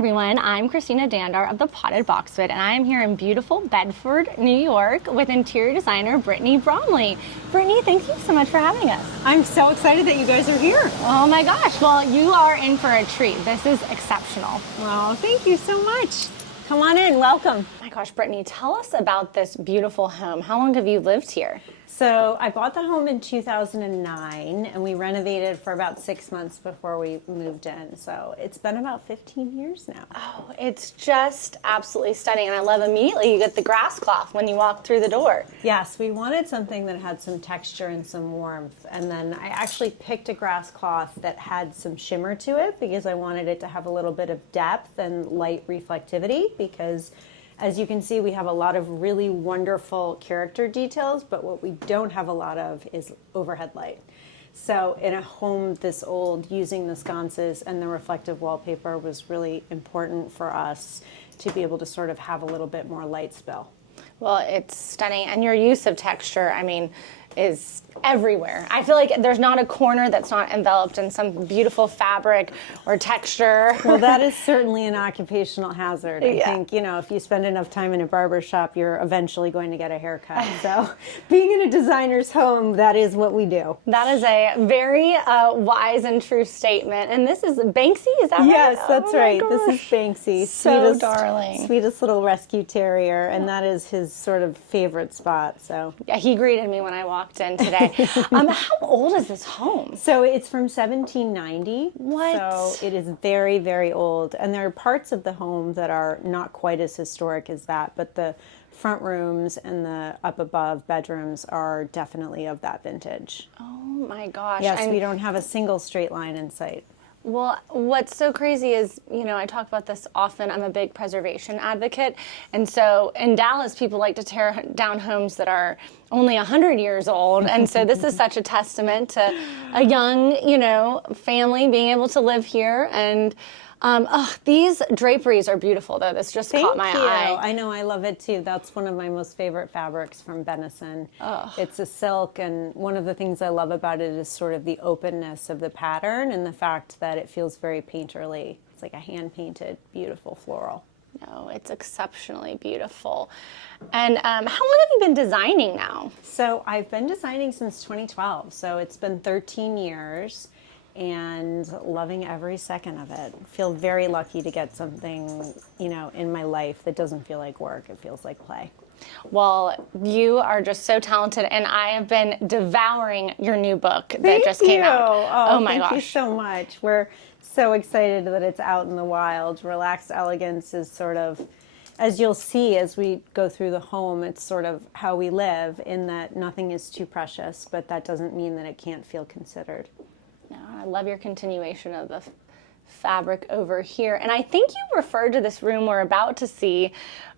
everyone, I'm Christina Dandar of the Potted Boxwood, and I am here in beautiful Bedford, New York with interior designer Brittany Bromley. Brittany, thank you so much for having us. I'm so excited that you guys are here. Oh my gosh, well, you are in for a treat. This is exceptional. Oh, thank you so much. Come on in, welcome. Oh my gosh, Brittany, tell us about this beautiful home. How long have you lived here? So I bought the home in 2009 and we renovated for about 6 months before we moved in. So it's been about 15 years now. Oh, it's just absolutely stunning. And I love immediately you get the grass cloth when you walk through the door. Yes, we wanted something that had some texture and some warmth. And then I actually picked a grass cloth that had some shimmer to it because I wanted it to have a little bit of depth and light reflectivity, because as you can see, we have a lot of really wonderful character details, but what we don't have a lot of is overhead light. So in a home this old, using the sconces and the reflective wallpaper was really important for us to be able to sort of have a little bit more light spill. Well, it's stunning, and your use of texture, I mean, is everywhere. I feel like there's not a corner that's not enveloped in some beautiful fabric or texture. Well, that is certainly an occupational hazard. I think, you know, if you spend enough time in a barber shop, you're eventually going to get a haircut. So being in a designer's home, that is what we do. That is a very wise and true statement. And this is Banksy, is that right? Yes, that's right. Gosh. This is Banksy. So darling. Sweetest little rescue terrier, and that is his sort of favorite spot. So yeah, he greeted me when I walked in today. How old is this home? So it's from 1790. What? So it is very, very old. And there are parts of the home that are not quite as historic as that, but the front rooms and the up above bedrooms are definitely of that vintage. Oh my gosh. Yes, we don't have a single straight line in sight. Well, what's so crazy is, you know, I talk about this often. I'm a big preservation advocate. And so in Dallas, people like to tear down homes that are only 100 years old. And so this is such a testament to a young, you know, family being able to live here. And these draperies are beautiful, though. This just caught my eye. I know, I love it too. That's one of my most favorite fabrics from Benison. Oh. It's a silk, and one of the things I love about it is sort of the openness of the pattern and the fact that it feels very painterly. It's like a hand-painted, beautiful floral. No, it's exceptionally beautiful. And how long have you been designing now? So I've been designing since 2012, so it's been 13 years. And loving every second of it. Feel very lucky to get something, you know, in my life that doesn't feel like work. It feels like play. Well, you are just so talented, and I have been devouring your new book that just came out. Oh my gosh. Thank you so much. We're so excited that it's out in the wild. Relaxed Elegance is sort of, as you'll see as we go through the home, it's sort of how we live, in that nothing is too precious, but that doesn't mean that it can't feel considered. No, I love your continuation of the fabric over here. And I think you referred to this room we're about to see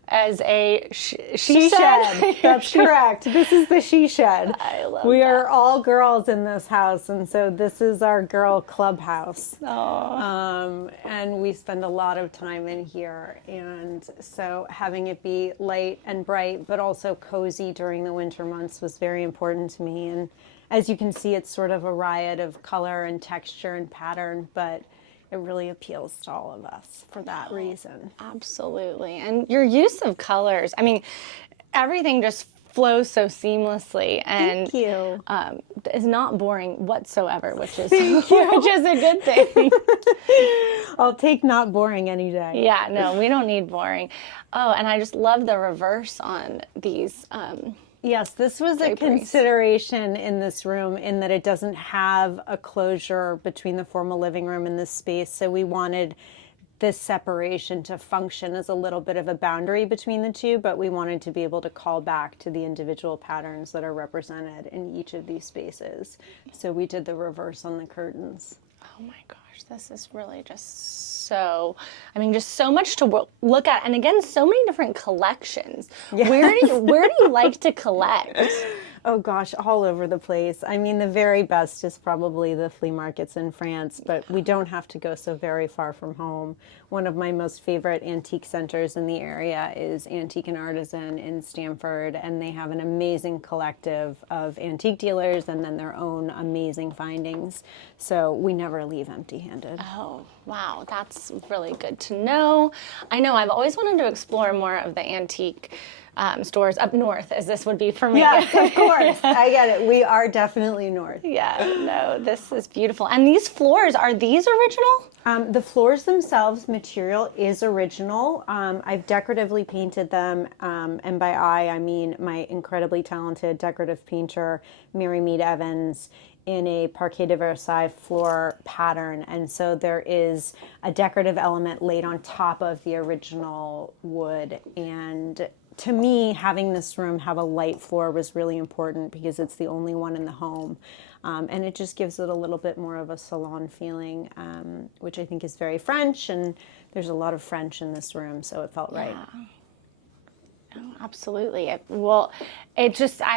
as a she shed. That's correct. This is the she shed. I love We are all girls in this house, and so this is our girl clubhouse. And we spend a lot of time in here, and so having it be light and bright, but also cozy during the winter months was very important to me. And as you can see, it's sort of a riot of color and texture and pattern, but it really appeals to all of us for that reason. Absolutely. And your use of colors, I mean, everything just flows so seamlessly and Thank you. Is not boring whatsoever, which is a good thing. I'll take not boring any day. Yeah, no, we don't need boring. Oh, and I just love the reverse on these. Yes, this was a consideration in this room, in that it doesn't have a closure between the formal living room and this space. So we wanted this separation to function as a little bit of a boundary between the two, but we wanted to be able to call back to the individual patterns that are represented in each of these spaces. So we did the reverse on the curtains. Oh my gosh, this is really just so, I mean, just so much to look at. And again, so many different collections. Yeah. Where do you like to collect? Oh gosh, all over the place. I mean, the very best is probably the flea markets in France, but we don't have to go so very far from home. One of my most favorite antique centers in the area is Antique and Artisan in Stamford, and they have an amazing collective of antique dealers and then their own amazing findings. So we never leave empty-handed. Oh, wow. That's really good to know. I know I've always wanted to explore more of the antique stores up north, as this would be for me. Yes, of course. I get it. We are definitely north. Yeah, no, this is beautiful. And these floors, are these original? The floors themselves, material is original. I've decoratively painted them, and by I mean my incredibly talented decorative painter, Mary Mead Evans, in a Parquet de Versailles floor pattern. And so there is a decorative element laid on top of the original wood. And to me, having this room have a light floor was really important because it's the only one in the home. And it just gives it a little bit more of a salon feeling, which I think is very French. And there's a lot of French in this room, so it felt right. Oh, absolutely. I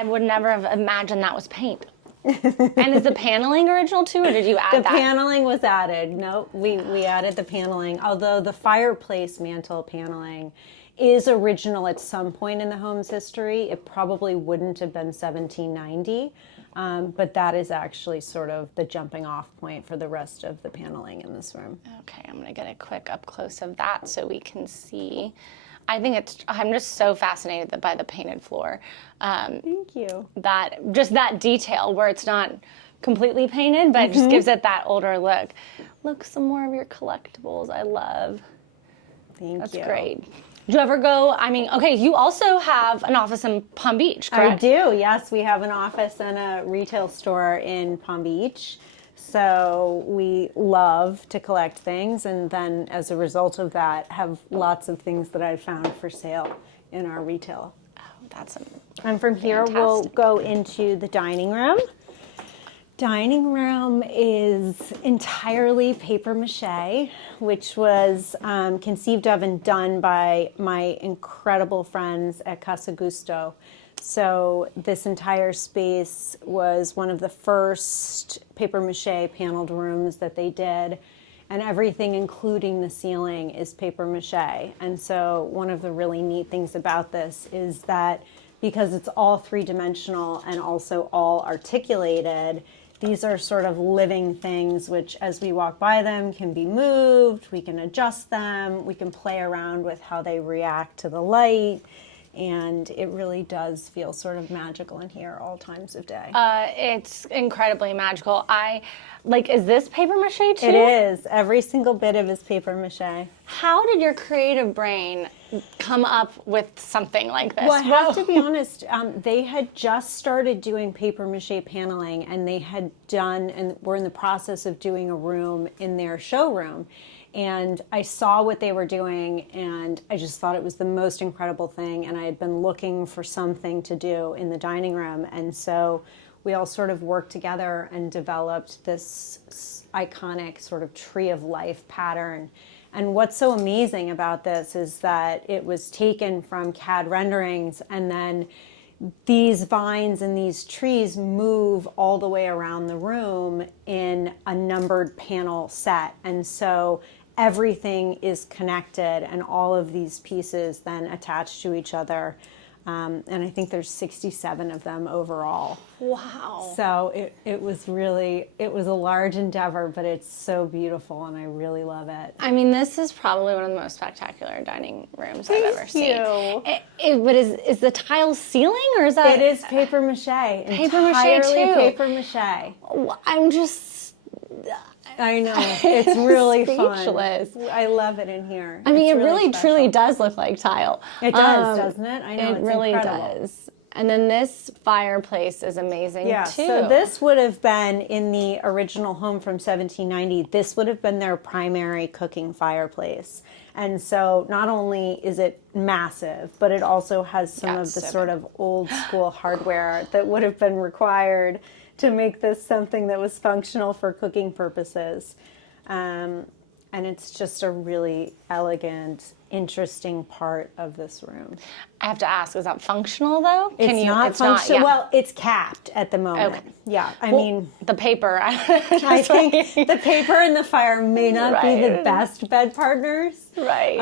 would never have imagined that was paint. And is the paneling original too, or did you add that? The paneling was added. No, we added the paneling, although the fireplace mantle paneling is original at some point in the home's history. It probably wouldn't have been 1790, but that is actually sort of the jumping off point for the rest of the paneling in this room. Okay, I'm going to get a quick up close of that so we can see. I'm just so fascinated by the painted floor. Thank you. That detail where it's not completely painted, but it just gives it that older look. Look, some more of your collectibles. I love. That's That's great. Do you ever go, you also have an office in Palm Beach, correct? I do, yes. We have an office and a retail store in Palm Beach. So we love to collect things, and then as a result of that, have lots of things that I've found for sale in our retail. Oh, that's And from here, we'll go into the dining room. Dining room is entirely papier-mâché, which was conceived of and done by my incredible friends at Casa Gusto. So this entire space was one of the first papier-mâché paneled rooms that they did, and everything, including the ceiling, is papier-mâché. And so one of the really neat things about this is that because it's all three-dimensional and also all articulated, these are sort of living things which, as we walk by them, can be moved, we can adjust them, we can play around with how they react to the light. And it really does feel sort of magical in here all times of day. It's incredibly magical. Is this papier-mâché too? It is. Every single bit of it is papier-mâché. How did your creative brain come up with something like this? Well, I have to be honest, they had just started doing papier-mâché paneling, and they had done, and were in the process of doing a room in their showroom. And I saw what they were doing, and I just thought it was the most incredible thing. And I had been looking for something to do in the dining room. And so we all sort of worked together and developed this iconic sort of tree of life pattern. And what's so amazing about this is that it was taken from CAD renderings, and then these vines and these trees move all the way around the room in a numbered panel set. And so everything is connected, and all of these pieces then attach to each other. And I think there's 67 of them overall. Wow. So it was a large endeavor, but it's so beautiful, and I really love it. This is probably one of the most spectacular dining rooms I've ever seen. Thank you. But is the tile ceiling, or is that? It is papier-mâché. Papier-mâché entirely too. Papier-mâché. I'm just. I know. It's really speechless. fun. I love it in here. It really truly does look like tile. It does, doesn't it? I know. It it's really incredible. does. And then this fireplace is amazing too. So this would have been in the original home from 1790. This would have been their primary cooking fireplace. And so not only is it massive, but it also has some of the sort of old school hardware that would have been required to make this something that was functional for cooking purposes. And and it's just a really elegant, interesting part of this room. I have to ask, is that functional though? It's not functional. Yeah. Well, it's capped at the moment. Okay. Yeah, I mean, the paper. I think the paper and the fire may not be the Right. best bed partners. Right.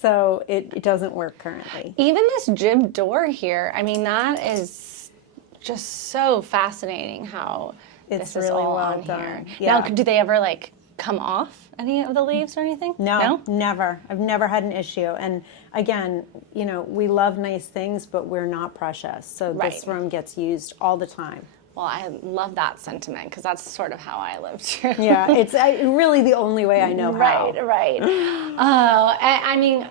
So it doesn't work currently. Even this jib door here, I mean, that is just so fascinating how It's this is really all well on done. here. Yeah. Now, do they ever like come off any of the leaves or anything? No, never. I've never had an issue. And again, you know, we love nice things, but we're not precious. So this Right. room gets used all the time. Well, I love that sentiment because that's sort of how I live too. Yeah, it's really the only way I know how. Right. Oh, I mean,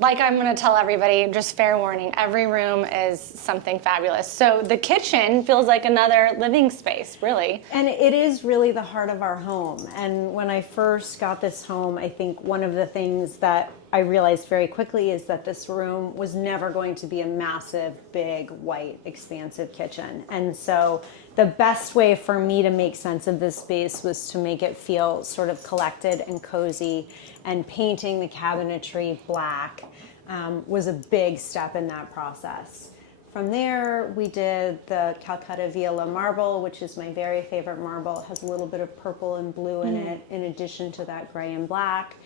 like I'm going to tell everybody, just fair warning, every room is something fabulous. So the kitchen feels like another living space, really. And it is really the heart of our home. And when I first got this home, I think one of the things that I realized very quickly is that this room was never going to be a massive, big, white, expansive kitchen. And so the best way for me to make sense of this space was to make it feel sort of collected and cozy, and painting the cabinetry black was a big step in that process. From there, we did the Calcutta Viola marble, which is my very favorite marble. It has a little bit of purple and blue in it, in addition to that gray and black.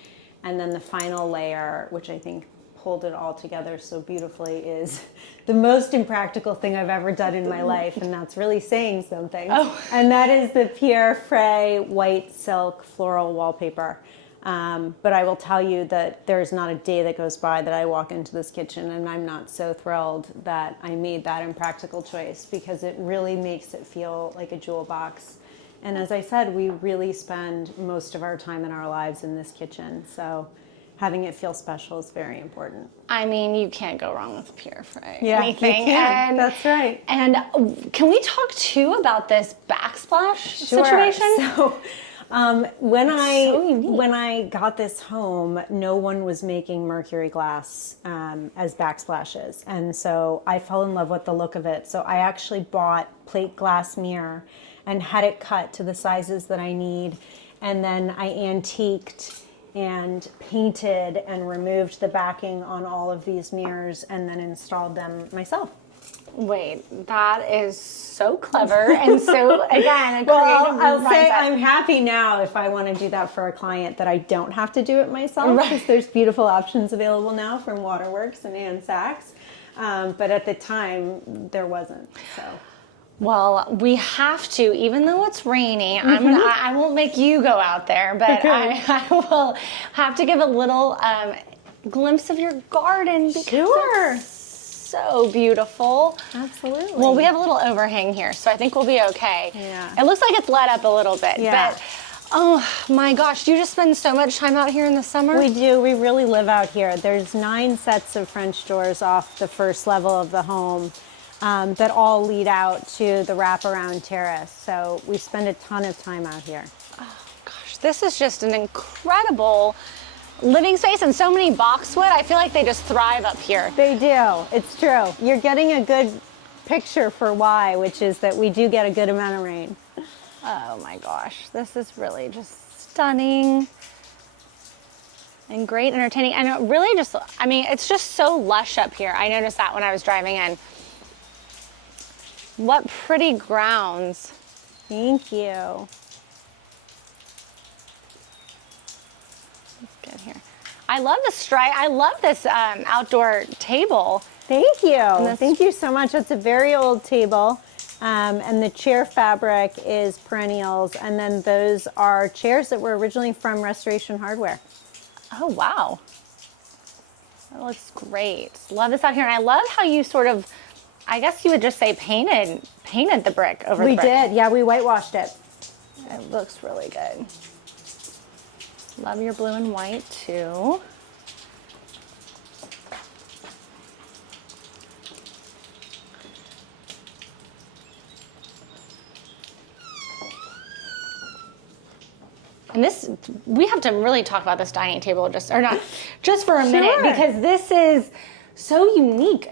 And then the final layer, which I think pulled it all together so beautifully, is the most impractical thing I've ever done in my life, and that's really saying something. Oh. And that is the Pierre Frey white silk floral wallpaper. But I will tell you that there's not a day that goes by that I walk into this kitchen and I'm not so thrilled that I made that impractical choice, because it really makes it feel like a jewel box. And as I said, we really spend most of our time in our lives in this kitchen. So having it feel special is very important. I mean, you can't go wrong with Pierre Frey. Yeah, anything. you can. And, That's right. And can we talk too about this backsplash situation? So when so unique. I got this home, no one was making mercury glass as backsplashes. And so I fell in love with the look of it. So I actually bought plate glass mirror and had it cut to the sizes that I need. And then I antiqued and painted and removed the backing on all of these mirrors and then installed them myself. Wait, that is so clever and so, again, a Well, creative I'll say mindset. I'm happy now if I want to do that for a client that I don't have to do it myself, because there's beautiful options available now from Waterworks and Ann Sachs. But at the time, there wasn't. So. Well, we have to, even though it's rainy, I won't make you go out there, but Okay. I will have to give a little glimpse of your garden because Sure. it's so beautiful. Absolutely. Well, we have a little overhang here, so I think we'll be okay. Yeah. It looks like it's let up a little bit, Yeah. but oh my gosh, do you just spend so much time out here in the summer? We do. We really live out here. There's 9 sets of French doors off the first level of the home that all lead out to the wraparound terrace. So we spend a ton of time out here. Gosh, this is just an incredible living space, and so many boxwood. I feel like they just thrive up here. They do. It's true. You're getting a good picture for why, which is that we do get a good amount of rain. Oh my gosh, this is really just stunning and great entertaining. And it really just, I mean, it's just so lush up here. I noticed that when I was driving in. What pretty grounds. Thank you. Good here. I love the stripe. I love this outdoor table. Thank you. this- Thank you so much. It's a very old table. And the chair fabric is perennials. And then those are chairs that were originally from Restoration Hardware. Oh, wow. That looks great. Love this out here. And I love how you sort of, I guess you would just say painted the brick over the We brick. did. Yeah, we whitewashed it. It looks really good. Love your blue and white too. And this, we have to really talk about this dining table just for a minute, Sure. because this is so unique.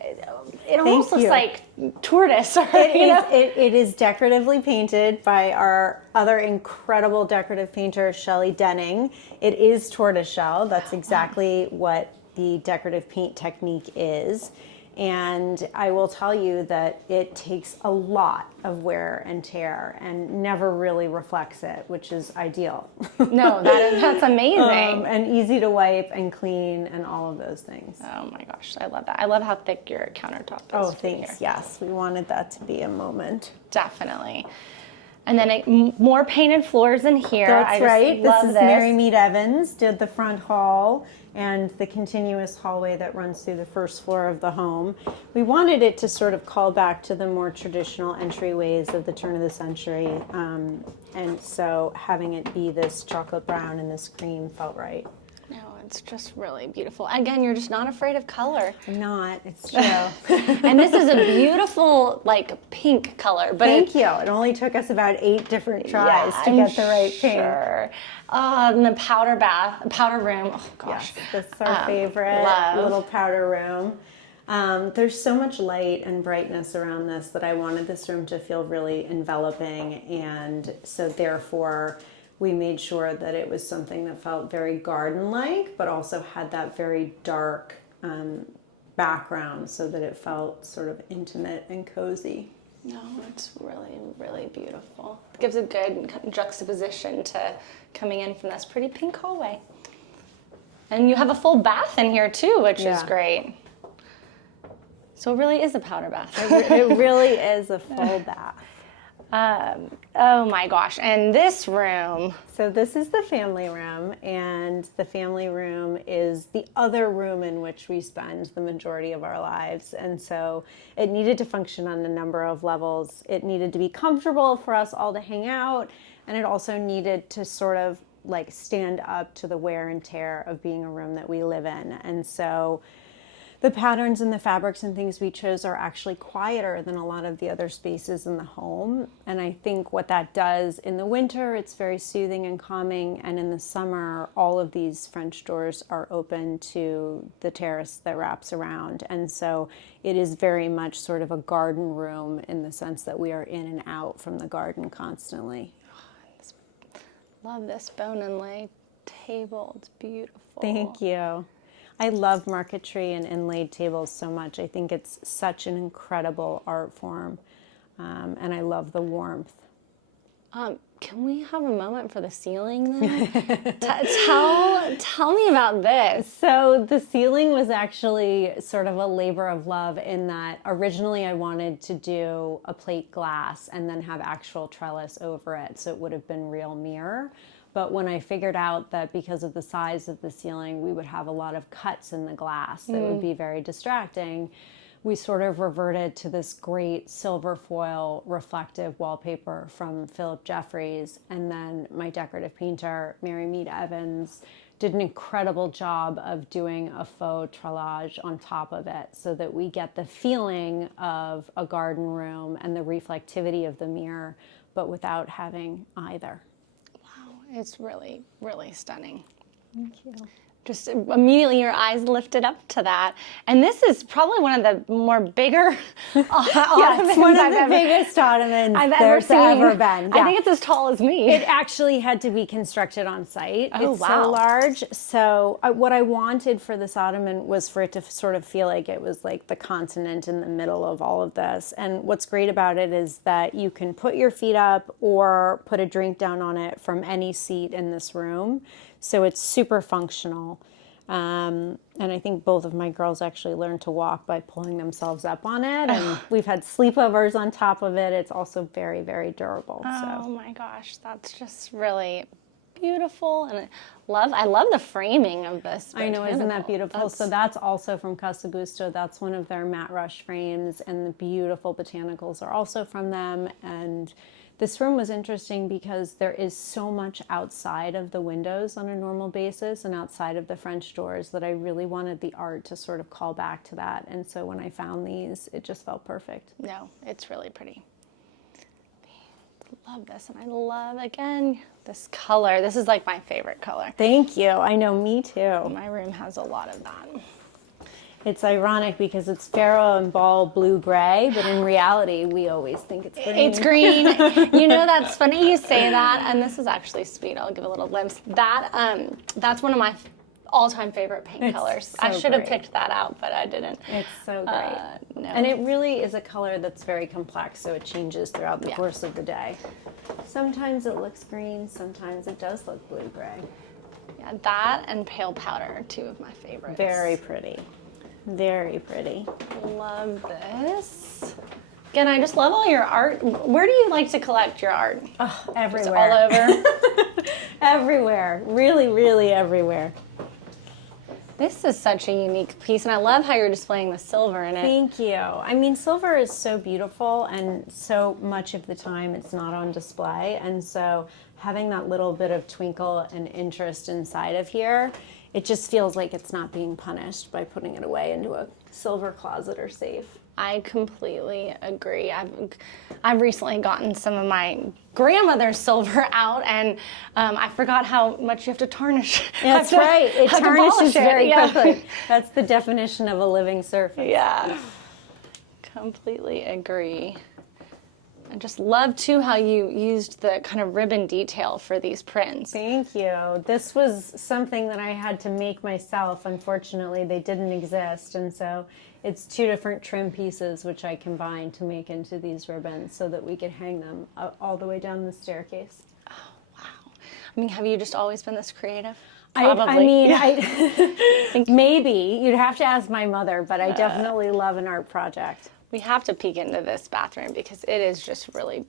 It almost looks you. like tortoise. Or, It is decoratively painted by our other incredible decorative painter, Shelley Denning. It is tortoiseshell. That's exactly what the decorative paint technique is. And I will tell you that it takes a lot of wear and tear and never really reflects it, which is ideal. No, that's amazing. And easy to wipe and clean and all of those things. Oh my gosh, I love that. I love how thick your countertop is. Oh, thanks. Here. Yes, we wanted that to be a moment. Definitely. And then more painted floors in here. That's right. This is Mary Mead Evans, did the front hall and the continuous hallway that runs through the first floor of the home. We wanted it to sort of call back to the more traditional entryways of the turn of the century. And so having it be this chocolate brown and this cream felt right. No, it's just really beautiful. Again, you're just not afraid of color. I'm not, it's true. And this is a beautiful, like, pink color. But Thank you. It only took us about 8 different tries to get the right pink. And the powder room. Oh gosh, yes, this is our favorite little powder room. There's so much light and brightness around this that I wanted this room to feel really enveloping, and so therefore we made sure that it was something that felt very garden-like, but also had that very dark background so that it felt sort of intimate and cozy. No, it's really, really beautiful. It gives a good juxtaposition to coming in from this pretty pink hallway. And you have a full bath in here too, which is great. So it really is a powder bath. It really is a full bath. Oh my gosh, and this room. So this is the family room, and the family room is the other room in which we spend the majority of our lives. And so it needed to function on a number of levels. It needed to be comfortable for us all to hang out, and it also needed to sort of like stand up to the wear and tear of being a room that we live in. And so the patterns and the fabrics and things we chose are actually quieter than a lot of the other spaces in the home. And I think what that does in the winter, it's very soothing and calming. And in the summer, all of these French doors are open to the terrace that wraps around. And so it is very much sort of a garden room in the sense that we are in and out from the garden constantly. Love this bone inlay table. It's beautiful. Thank you. I love marquetry and inlaid tables so much. I think it's such an incredible art form, and I love the warmth. Can we have a moment for the ceiling then? Tell me about this. So the ceiling was actually sort of a labor of love in that originally I wanted to do a plate glass and then have actual trellis over it, so it would have been real mirror. But when I figured out that because of the size of the ceiling, we would have a lot of cuts in the glass that would be very distracting, we sort of reverted to this great silver foil reflective wallpaper from Philip Jeffries. And then my decorative painter, Mary Mead Evans, did an incredible job of doing a faux trelage on top of it so that we get the feeling of a garden room and the reflectivity of the mirror, but without having either. It's really, really stunning. Thank you. Just immediately your eyes lifted up to that. And this is probably one of the more bigger it's one of the biggest ottomans there's ever been. I think it's as tall as me. It actually had to be constructed on site. Oh, it's wow. so large. So what I wanted for this ottoman was for it to sort of feel like it was like the continent in the middle of all of this. And what's great about it is that you can put your feet up or put a drink down on it from any seat in this room. So it's super functional. And I think both of my girls actually learned to walk by pulling themselves up on it. And we've had sleepovers on top of it. It's also very, very durable. Oh my gosh, that's just really beautiful. And I love the framing of this. I know, isn't that beautiful? So that's also from Casa Gusto. That's one of their matte rush frames. And the beautiful botanicals are also from them. And this room was interesting because there is so much outside of the windows on a normal basis and outside of the French doors that I really wanted the art to sort of call back to that. And so when I found these, it just felt perfect. No, it's really pretty. Love this. And I love, again, this color. This is like my favorite color. Thank you. I know, me too. My room has a lot of that. It's ironic because it's Pharaoh and Ball blue-gray, but in reality, we always think it's green. It's green. You know, that's funny you say that, and this is actually sweet. I'll give a little glimpse. That's one of my all-time favorite paint colors. So I should have great. picked that out, but I didn't. It's so great. No. And it really is a color that's very complex, so it changes throughout the course of the day. Sometimes it looks green, sometimes it does look blue-gray. Yeah, that and pale powder are two of my favorites. Very pretty. Very pretty. Love this. Again, I just love all your art. Where do you like to collect your art? Oh, everywhere. Just all over? Everywhere. Really, really everywhere. This is such a unique piece, and I love how you're displaying the silver in it. Thank you. I mean, silver is so beautiful, and so much of the time it's not on display, and so having that little bit of twinkle and interest inside of here, it just feels like it's not being punished by putting it away into a silver closet or safe. I completely agree. I've recently gotten some of my grandmother's silver out, and I forgot how much you have to tarnish. That's right. It tarnishes very yeah. quickly. That's the definition of a living surface. Yeah. Completely agree. I just love too how you used the kind of ribbon detail for these prints. Thank you. This was something that I had to make myself. Unfortunately, they didn't exist, and so it's two different trim pieces which I combined to make into these ribbons so that we could hang them all the way down the staircase. Oh, wow. I mean, have you just always been this creative? I mean, I maybe. You'd have to ask my mother, but I definitely love an art project. We have to peek into this bathroom because it is just really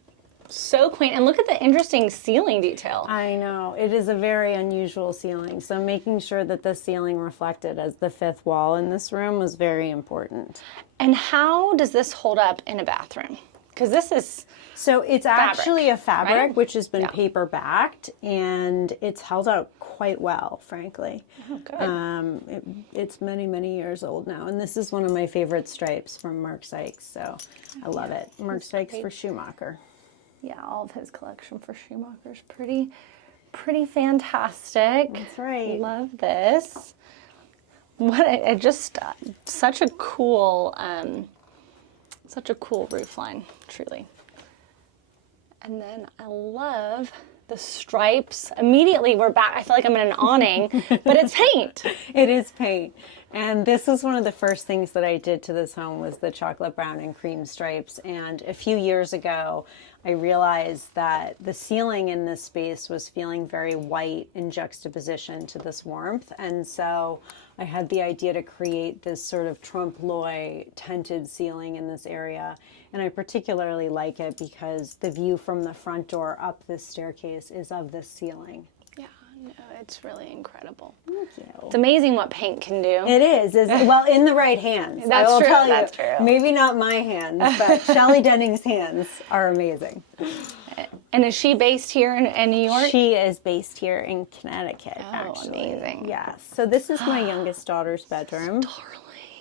so quaint. And look at the interesting ceiling detail. I know. It is a very unusual ceiling. So making sure that the ceiling reflected as the fifth wall in this room was very important. And how does this hold up in a bathroom? Because this is... So it's actually a fabric, right? which has been paper backed, and it's held out quite well, frankly. Oh, good. It's many, many years old now, and this is one of my favorite stripes from Mark Sykes, so I love it. Mark Sykes for Schumacher. Yeah, all of his collection for Schumacher's pretty fantastic. That's right. Love this. What it just such a cool roof line, truly. And then I love the stripes. Immediately we're back. I feel like I'm in an awning, but it's paint. It is paint. And this was one of the first things that I did to this home was the chocolate brown and cream stripes. And a few years ago, I realized that the ceiling in this space was feeling very white in juxtaposition to this warmth. And so I had the idea to create this sort of trompe-l'oeil tinted ceiling in this area. And I particularly like it because the view from the front door up this staircase is of this ceiling. Yeah, no, it's really incredible. Thank you. It's amazing what paint can do. It is. Well, in the right hands. That's I will true, tell you, that's true. Maybe not my hands, but Shelley Denning's hands are amazing. And is she based here in New York? She is based here in Connecticut, actually. Amazing. Yes. So this is my youngest daughter's bedroom. Darling.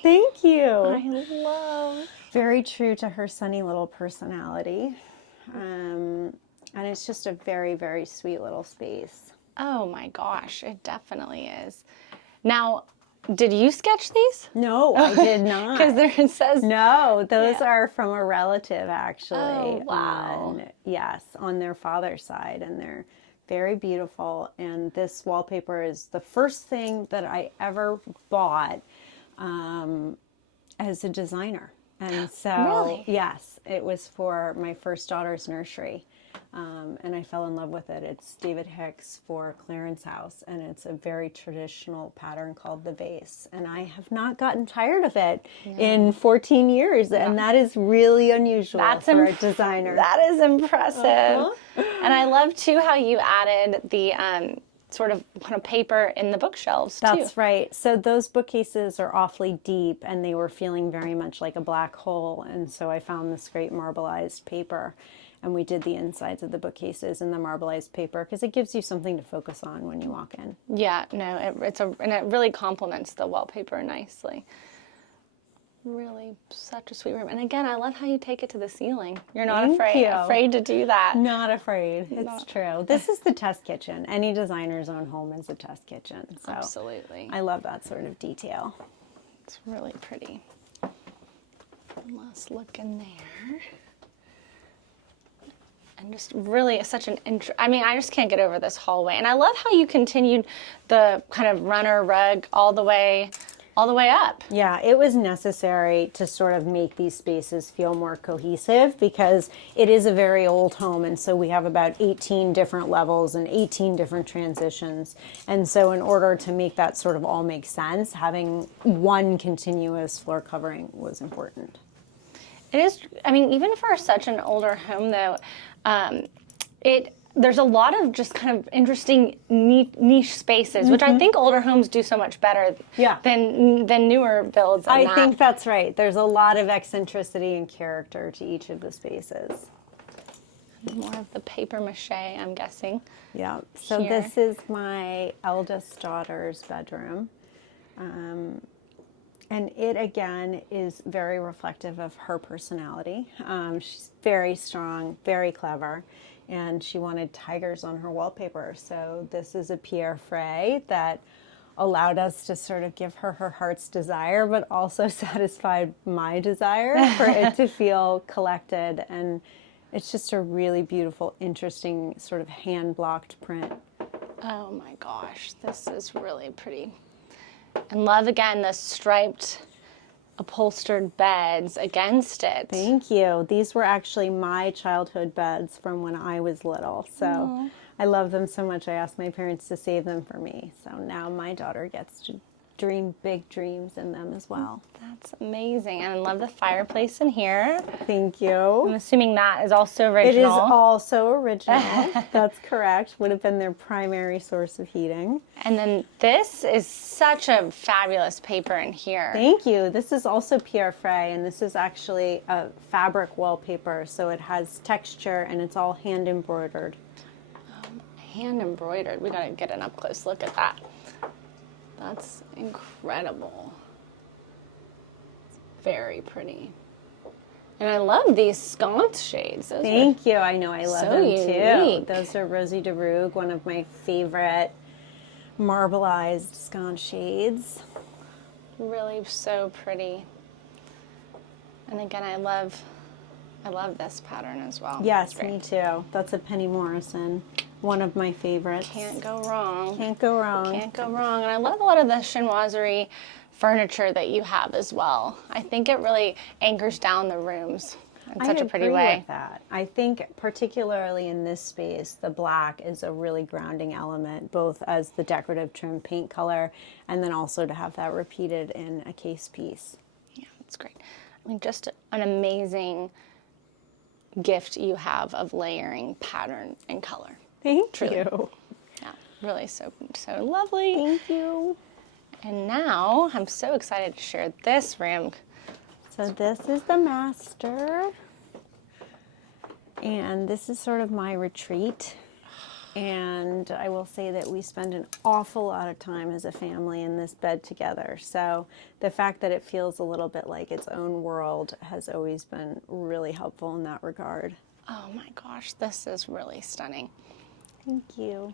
Thank you. I love. Very true to her sunny little personality. And it's just a very, very sweet little space. Oh my gosh, it definitely is. Now, did you sketch these? No, I did not. Because there it says... No, those are from a relative, actually. Oh, wow. Yes, on their father's side, and they're very beautiful. And this wallpaper is the first thing that I ever bought as a designer. And so, Really? yes, it was for my first daughter's nursery. And I fell in love with it. It's David Hicks for Clarence House, and it's a very traditional pattern called the vase. And I have not gotten tired of it in 14 years, and that is really unusual for a designer. That is impressive. And I love, too, how you added the sort of kind of paper in the bookshelves, too. That's right. So those bookcases are awfully deep, and they were feeling very much like a black hole, and so I found this great marbleized paper. And we did the insides of the bookcases in the marbleized paper because it gives you something to focus on when you walk in. Yeah, no, and it really complements the wallpaper nicely. Really, such a sweet room. And again, I love how you take it to the ceiling. You're not afraid to do that. Not afraid. It's true. This is the test kitchen. Any designer's own home is a test kitchen. So Absolutely. I love that sort of detail. It's really pretty. Let's look in there. And just really such an I mean, I just can't get over this hallway. And I love how you continued the kind of runner rug all the way up. Yeah, it was necessary to sort of make these spaces feel more cohesive because it is a very old home. And so we have about 18 different levels and 18 different transitions. And so in order to make that sort of all make sense, having one continuous floor covering was important. It is, I mean, even for such an older home though, there's a lot of just kind of interesting niche spaces, which I think older homes do so much better than newer builds. I think that's right. There's a lot of eccentricity and character to each of the spaces. More of the papier-mâché, I'm guessing. Yeah. So here. This is my eldest daughter's bedroom. And it, again, is very reflective of her personality. She's very strong, very clever, and she wanted tigers on her wallpaper. So this is a Pierre Frey that allowed us to sort of give her her heart's desire, but also satisfied my desire for it to feel collected. And it's just a really beautiful, interesting sort of hand-blocked print. Oh my gosh, this is really pretty. And love, again, the striped upholstered beds against it. Thank you. These were actually my childhood beds from when I was little. So I love them so much. I asked my parents to save them for me. So now my daughter gets to dream big dreams in them as well. That's amazing. And I love the fireplace in here. Thank you. I'm assuming that is also original. It is also original. That's correct. Would have been their primary source of heating. And then this is such a fabulous paper in here. Thank you. This is also Pierre Frey, and this is actually a fabric wallpaper, so it has texture and it's all hand embroidered. Hand embroidered. We gotta get an up close look at that. That's incredible. It's very pretty. And I love these sconce shades. Thank you. I know, I love so them unique. too. Those are Rosie de Roog, one of my favorite marbleized sconce shades. Really so pretty. And again, I love this pattern as well. Yes, me too. That's a Penny Morrison. One of my favorites. Can't go wrong. Can't go wrong. Can't go wrong. And I love a lot of the chinoiserie furniture that you have as well. I think it really anchors down the rooms in such a pretty way. I agree with that. I think particularly in this space, the black is a really grounding element, both as the decorative trim paint color and then also to have that repeated in a case piece. Yeah, that's great. I mean, just an amazing gift you have of layering pattern and color. Thank you. Yeah, really so lovely. Thank you. And now I'm so excited to share this room. So this is the master, and this is sort of my retreat. And I will say that we spend an awful lot of time as a family in this bed together. So the fact that it feels a little bit like its own world has always been really helpful in that regard. Oh my gosh, this is really stunning. Thank you.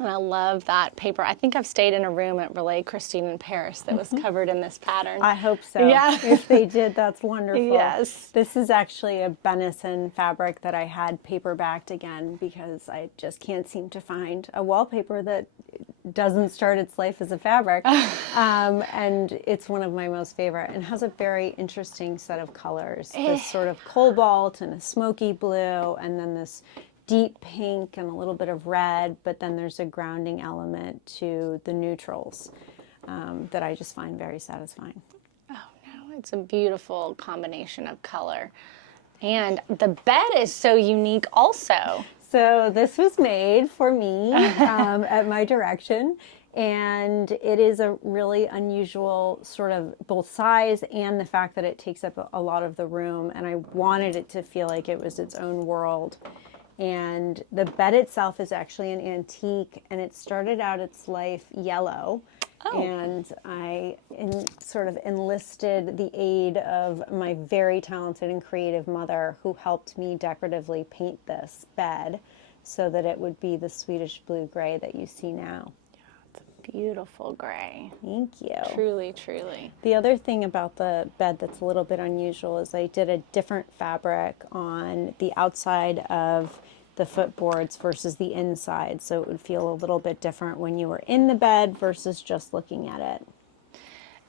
And I love that paper. I think I've stayed in a room at Relais Christine in Paris that was covered in this pattern. I hope so. Yeah. If they did, that's wonderful. Yes. This is actually a Benison fabric that I had paper-backed again because I just can't seem to find a wallpaper that doesn't start its life as a fabric. And it's one of my most favorite and has a very interesting set of colors. This sort of cobalt and a smoky blue and then this deep pink and a little bit of red, but then there's a grounding element to the neutrals that I just find very satisfying. Oh no, it's a beautiful combination of color. And the bed is so unique also. So this was made for me at my direction, and it is a really unusual sort of both size and the fact that it takes up a lot of the room, and I wanted it to feel like it was its own world. And the bed itself is actually an antique, and it started out its life yellow. Oh. And I sort of enlisted the aid of my very talented and creative mother, who helped me decoratively paint this bed so that it would be the Swedish blue gray that you see now. Yeah, it's Beautiful gray. Thank you. Truly, truly. The other thing about the bed that's a little bit unusual is I did a different fabric on the outside of the footboards versus the inside, so it would feel a little bit different when you were in the bed versus just looking at it.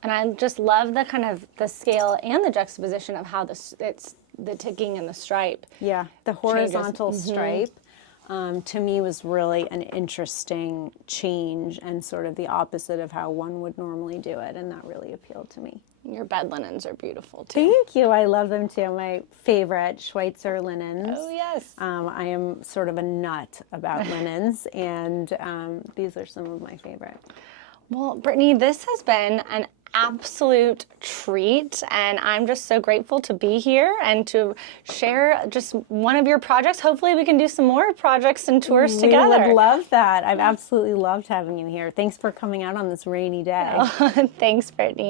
And I just love the kind of the scale and the juxtaposition of how it's the ticking and the stripe. Yeah, the horizontal stripe to me was really an interesting change and sort of the opposite of how one would normally do it, and that really appealed to me. Your bed linens are beautiful too. Thank you. I love them too. My favorite, Schweitzer linens. Oh, yes. I am sort of a nut about linens, and these are some of my favorite. Well, Brittany, this has been an absolute treat, and I'm just so grateful to be here and to share just one of your projects. Hopefully we can do some more projects and tours together. We would love that. I've absolutely loved having you here. Thanks for coming out on this rainy day. Oh, thanks, Brittany.